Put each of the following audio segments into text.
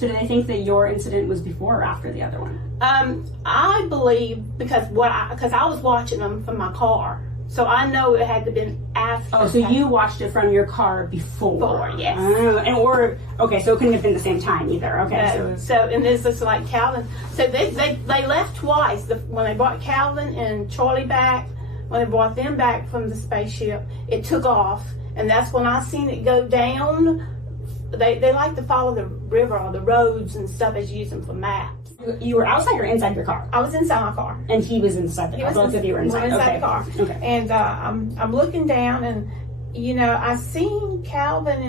So do they think that your incident was before or after the other one? I believe because I was watching them from my car, so I know it had to been after. Oh, so you watched it from your car before? Yes. Okay, so it couldn't have been the same time either. Okay, and this is like Calvin. So they left twice. When they brought Calvin and Charlie back, when they brought them back from the spaceship, it took off, and that's when I seen it go down. They like to follow the river or the roads and stuff as you use them for maps. You were outside or inside your car? I was inside my car. And he was inside the car? Both of you were inside? The car. Okay. And I'm looking down, and, I seen Calvin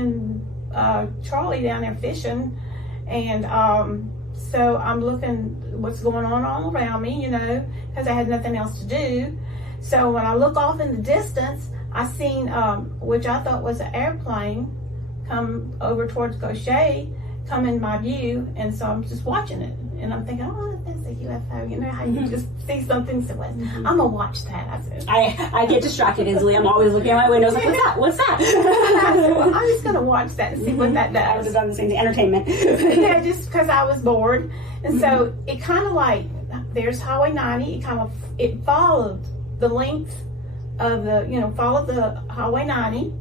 and Charlie down there fishing, and so I'm looking what's going on all around me, because I had nothing else to do. So when I look off in the distance, I seen, which I thought was an airplane, come over towards Gaucher, come in my view, and so I'm just watching it, and I'm thinking, oh, that's a UFO. How you just see something, so I'm gonna watch that. I said, I get distracted easily. I'm always looking at my windows like, what's that? Well, I'm just gonna watch that and see what that does. I would have done the same thing, entertainment. Yeah, just because I was bored, and so it kind of like, there's Highway 90. It followed the length of the, followed the Highway 90.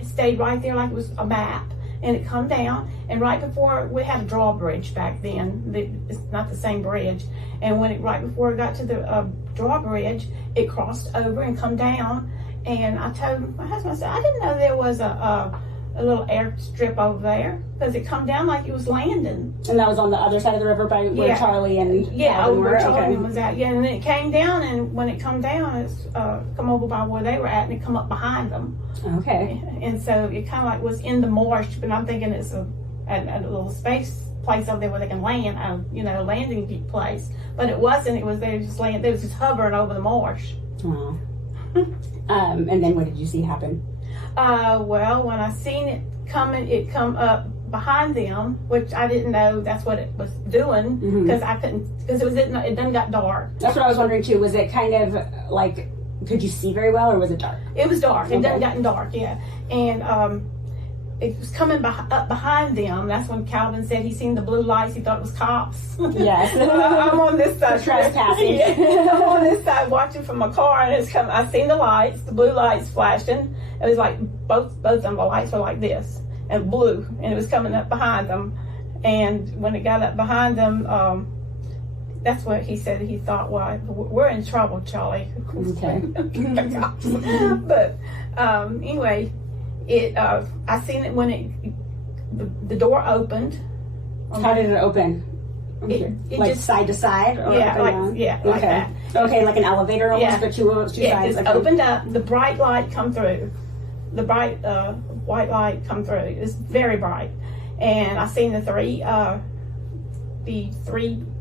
It stayed right there like it was a map, and it come down, and right before, we had a drawbridge back then, it's not the same bridge, and right before it got to the drawbridge, it crossed over and come down, and I told my husband, I said, I didn't know there was a little airstrip over there, because it come down like it was landing. And that was on the other side of the river by where Charlie and over where Charlie was at. Yeah, and then it came down, and when it come down, it's come over by where they were at, and it come up behind them. Okay. And so it kind of like was in the marsh, but I'm thinking it's a little space place over there where they can land, landing place. But it wasn't. It was they was just hovering over the marsh. Wow. And then what did you see happen? Well, when I seen it coming, it come up behind them, which I didn't know that's what it was doing, because I couldn't, because it done got dark. That's what I was wondering too. Was it kind of like, could you see very well, or was it dark? It was dark. It done gotten dark, yeah. And it was coming up behind them. That's when Calvin said he seen the blue lights. He thought it was cops. Yes. I'm on this side. Trespassing. Yeah. I'm on this side watching from my car, and it's coming. I seen the lights, the blue lights flashing. It was like both of them, the lights were like this and blue, and it was coming up behind them. And when it got up behind them, that's what he said. He thought, well, we're in trouble, Charlie. Okay. But anyway, I seen it when the door opened. How did it open? It like just, side to side? Or like okay. that. Okay, like an elevator almost, Yeah. but two sides. It opened up. The bright light come through. The bright white light come through. It's very bright, and I seen the three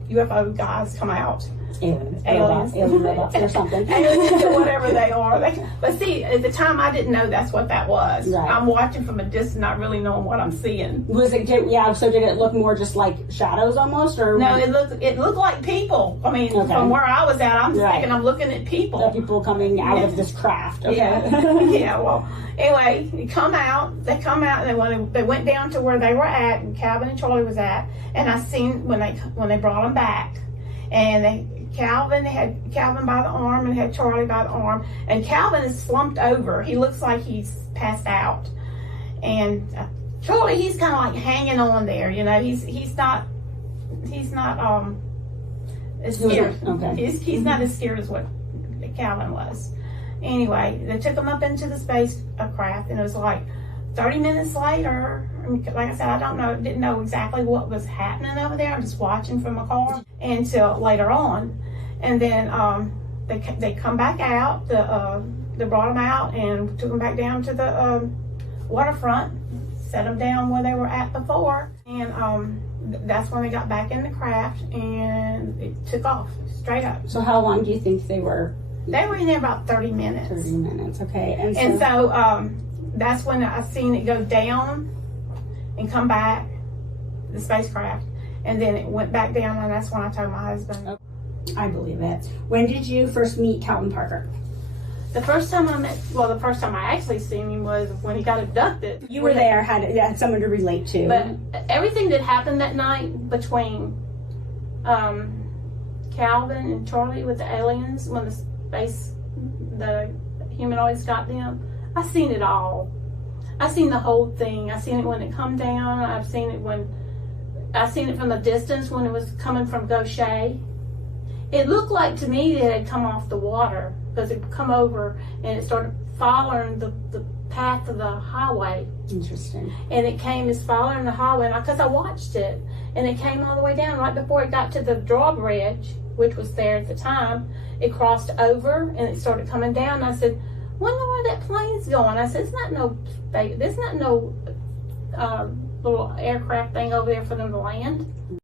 UFO guys come out. Aliens robots or something. Aliens or whatever they are. But see, at the time I didn't know that's what that was. Right. I'm watching from a distance, not really knowing what I'm seeing. So did it look more just like shadows almost, or no? It looked like people. I mean, from where I was at, I'm thinking I'm looking at people. The people coming out of this craft. Okay. Yeah. Well, anyway, they come out, and they went down to where they were at, and Calvin and Charlie was at, and I seen when they brought them back, and Calvin had Calvin by the arm and had Charlie by the arm, and Calvin is slumped over. He looks like he's passed out, and Charlie, he's kind of like hanging on there. He's not as scared. Okay. He's not as scared as what Calvin was. Anyway, they took him up into the spacecraft, and it was like 30 minutes later. Like I said, I didn't know exactly what was happening over there. I'm just watching from my car until later on, and then they come back out. They brought them out and took them back down to the waterfront, set them down where they were at before, and that's when they got back in the craft, and it took off straight up. So how long do you think they were? They were in there about 30 minutes. 30 minutes, okay. And so that's when I seen it go down and come back, the spacecraft, and then it went back down, and that's when I told my husband. I believe it. When did you first meet Calvin Parker? The first time the first time I actually seen him was when he got abducted. You were there, had someone to relate to. But everything that happened that night between Calvin and Charlie with the aliens, when the humanoids got them, I seen it all. I seen the whole thing. I seen it when it come down. I seen it from a distance when it was coming from Gaucher. It looked like to me that it had come off the water because it come over and it started following the path of the highway. Interesting. And it came as following the highway because I watched it, and it came all the way down right before it got to the drawbridge, which was there at the time. It crossed over and it started coming down. And I said, "Wonder where that plane's going?" I said, "There's not no little aircraft thing over there for them to land."